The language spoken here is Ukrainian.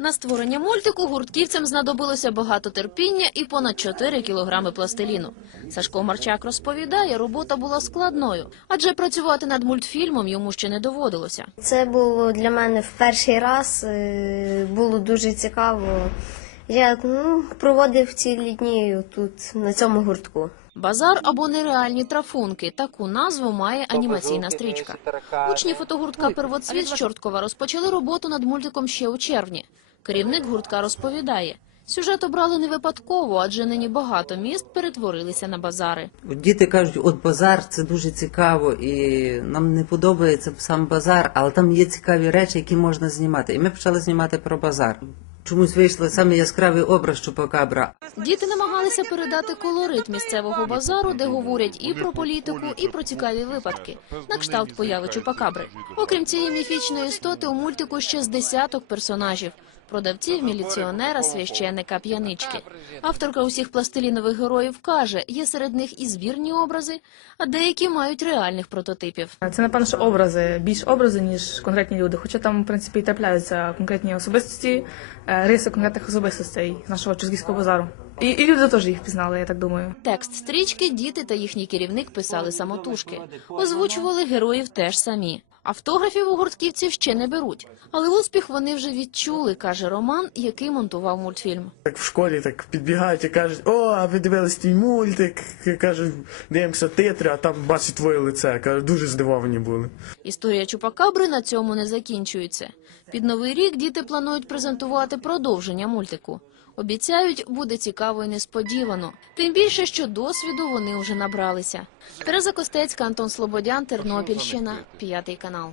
На створення мультику гуртківцям знадобилося багато терпіння і понад 4 кілограми пластиліну. Сашко Марчак розповідає, робота була складною, адже працювати над мультфільмом йому ще не доводилося. Це було для мене в перший раз. е, Було дуже цікаво. Я ну, проводив цілі дні тут, на цьому гуртку. Базар або нереальні трафунки. Таку назву має анімаційна стрічка. Учні фотогуртка Первоцвіт з Чорткова розпочали роботу над мультиком ще у червні. Керівник гуртка розповідає. Сюжет обрали не випадково, адже нині багато міст перетворилися на базари. Діти кажуть, от базар це дуже цікаво, і нам не подобається сам базар, але там є цікаві речі, які можна знімати. І ми почали знімати про базар. Чомусь вийшли саме яскравий образ Чупакабра. Діти намагалися передати колорит місцевого базару, де говорять і про політику, і про цікаві випадки, на кшталт появи чупакабри. Окрім цієї міфічної істоти, у мультику ще з десяток персонажів. Продавців, міліціонера, священника, п'янички. Авторка усіх пластилінових героїв каже, є серед них і збірні образи, а деякі мають реальних прототипів. Це напевно, що образи, більш образи, ніж конкретні люди. Хоча там, в принципі, і трапляються конкретні особистості, е, риси конкретних особистостей нашого Чортківського базару. І, і люди теж їх пізнали, я так думаю. Текст стрічки діти та їхній керівник писали самотужки. Озвучували героїв теж самі. Автографів у гуртківців ще не беруть, але успіх вони вже відчули, каже Роман, який монтував мультфільм. Так в школі так підбігають і кажуть, о, а ви дивились твій мультик. Кажуть, дивимося титри, а там бачить твоє лице. Кажуть, дуже здивовані були. Історія Чупакабри на цьому не закінчується. Під новий рік діти планують презентувати продовження мультику. Обіцяють, буде цікаво і несподівано. Тим більше, що досвіду вони вже набралися. Тереза Костецька, Антон Слободян, Тернопільщина, п'ятий канал.